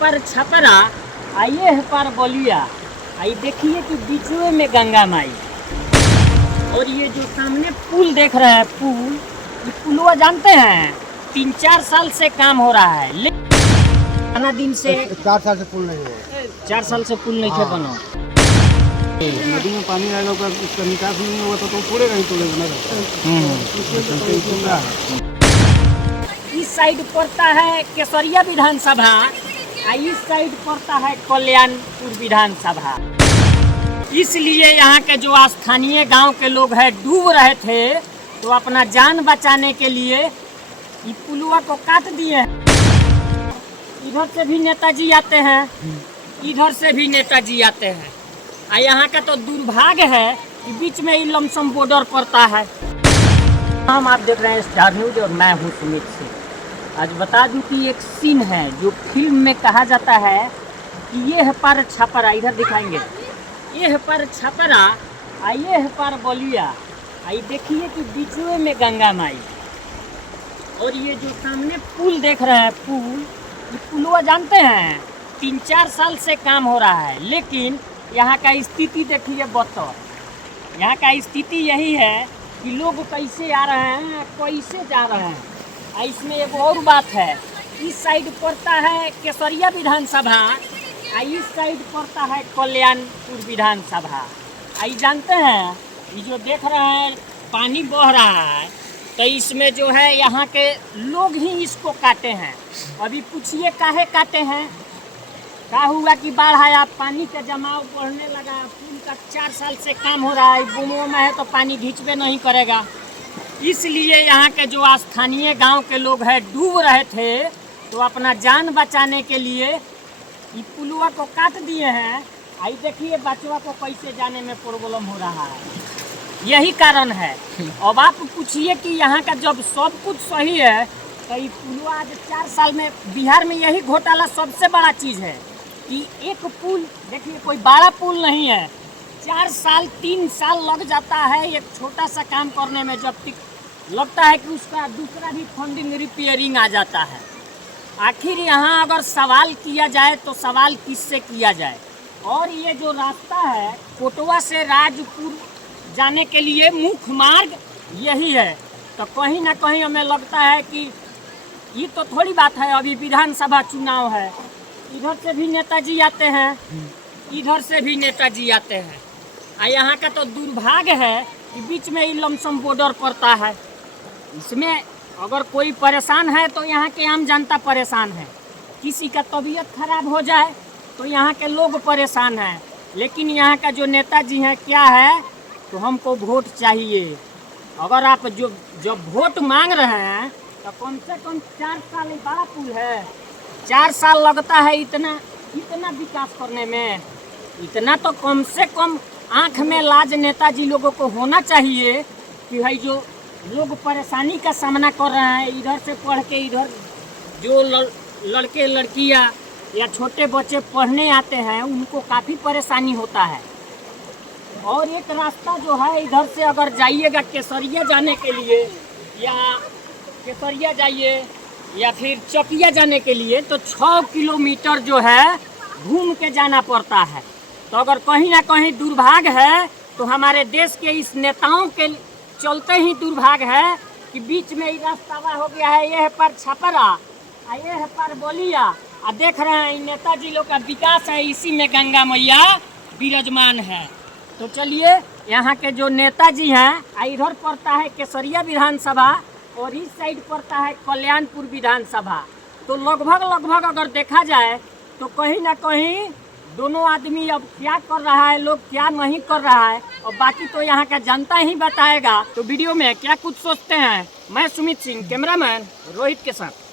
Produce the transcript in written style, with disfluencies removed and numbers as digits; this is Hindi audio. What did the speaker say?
पर छपरा, आइए है पर बलिया। आई देखिए कि बीचवे में गंगा माई, और ये जो सामने पुल देख रहे हैं, पुल, ये पुलवा जानते हैं 3-4 साल से काम हो रहा है, लेकिन दिन से 4 साल से पुल नहीं है। 4 साल से पुल नहीं थे बना। नदी में पानी आएगा, उसका निकास नहीं होगा तो तोड़ेगा ही तोड़ेगा ना। इस साइड पड़ता है केसरिया विधानसभा, इस साइड पड़ता है कल्याणपुर विधानसभा। इसलिए यहाँ के जो स्थानीय गांव के लोग हैं डूब रहे थे, तो अपना जान बचाने के लिए ये पुलवा को काट दिए। इधर से भी नेताजी आते हैं, इधर से भी नेताजी आते हैं। यहाँ का तो दुर्भाग्य है कि बीच में ही लमसम बॉर्डर पड़ता है। हम आप देख रहे हैं स्टार न्यूज और मैं हूँ सुमित सिंह। आज बता दूं कि एक सीन है जो फिल्म में कहा जाता है कि ये है पर छपरा, इधर दिखाएंगे, ये है पर छपरा, ये है पर बलिया। आई देखिए कि बीचवे में गंगा माई, और ये जो सामने पुल देख रहे हैं, पुल, ये पुलवा जानते हैं 3-4 साल से काम हो रहा है, लेकिन यहाँ का स्थिति देखिए बदतर। यहाँ का स्थिति यही है कि लोग कैसे आ रहे हैं, कैसे जा रहे हैं। इसमें एक और बात है, इस साइड पड़ता है केसरिया विधानसभा, इस साइड पड़ता है कल्याणपुर विधानसभा। आई जानते हैं ये जो देख रहे हैं पानी बह रहा है, तो इसमें जो है यहाँ के लोग ही इसको काटे हैं। अभी पूछिए काहे काटे हैं, क्या हुआ कि बाढ़ आया, पानी का जमाव बढ़ने लगा, पुल का 4 साल से काम हो रहा है, बुमो में है तो पानी घिंचबे नहीं करेगा। इसलिए यहाँ के जो स्थानीय गांव के लोग हैं डूब रहे थे, तो अपना जान बचाने के लिए ये पुलवा को काट दिए हैं। आई देखिए बचवा को कैसे जाने में प्रॉब्लम हो रहा है, यही कारण है। अब आप पूछिए कि यहाँ का जब सब कुछ सही है, तो ये पुलवा आज 4 साल में, बिहार में यही घोटाला सबसे बड़ा चीज़ है कि एक पुल, देखिए कोई बड़ा पुल नहीं है, 4 साल 3 साल लग जाता है एक छोटा सा काम करने में, जब तक लगता है कि उसका दूसरा भी फंडिंग रिपेयरिंग आ जाता है। आखिर यहाँ अगर सवाल किया जाए तो सवाल किससे किया जाए। और ये जो रास्ता है कोटवा से राजपुर जाने के लिए मुख्य मार्ग यही है, तो कहीं ना कहीं हमें लगता है कि ये तो थोड़ी बात है, अभी विधानसभा चुनाव है, इधर से भी नेताजी आते हैं, इधर से भी नेताजी आते हैं। यहाँ का तो दुर्भाग्य है कि बीच में ही लमसम बॉर्डर पड़ता है। इसमें अगर कोई परेशान है तो यहाँ के आम जनता परेशान है, किसी का तबीयत खराब हो जाए तो यहाँ के लोग परेशान हैं। लेकिन यहाँ का जो नेताजी हैं क्या है, तो हमको वोट चाहिए। अगर आप जब वोट मांग रहे हैं तो कम से कम 4 साल, बड़ा पुल है, 4 साल लगता है इतना विकास करने में। इतना तो कम से कम आँख में लाज नेताजी लोगों को होना चाहिए कि भाई जो लोग परेशानी का सामना कर रहे हैं, इधर से पढ़ के इधर जो लड़के लड़कियां या छोटे बच्चे पढ़ने आते हैं, उनको काफ़ी परेशानी होता है। और एक रास्ता जो है इधर से अगर जाइएगा केसरिया जाने के लिए, या केसरिया जाइए या फिर चकिया जाने के लिए, तो 6 किलोमीटर जो है घूम के जाना पड़ता है। तो अगर कहीं ना कहीं दुर्भाग्य है, तो हमारे देश के इस नेताओं के चलते ही दुर्भाग्य है कि बीच में ही रास्ता हो गया है। ये है पर छपरा, ये है पर बलिया। देख रहे हैं नेताजी लोग का विकास है, इसी में गंगा मैया विराजमान है। तो चलिए, यहाँ के जो नेताजी हैं, इधर पड़ता है केसरिया विधानसभा और इस साइड पड़ता है कल्याणपुर विधानसभा। तो लगभग अगर देखा जाए तो कहीं ना कहीं दोनों आदमी अब क्या कर रहा है, लोग क्या नहीं कर रहा है, और बाकी तो यहाँ का जनता ही बताएगा। तो वीडियो में क्या कुछ सोचते हैं, मैं सुमित सिंह, कैमरामैन रोहित के साथ।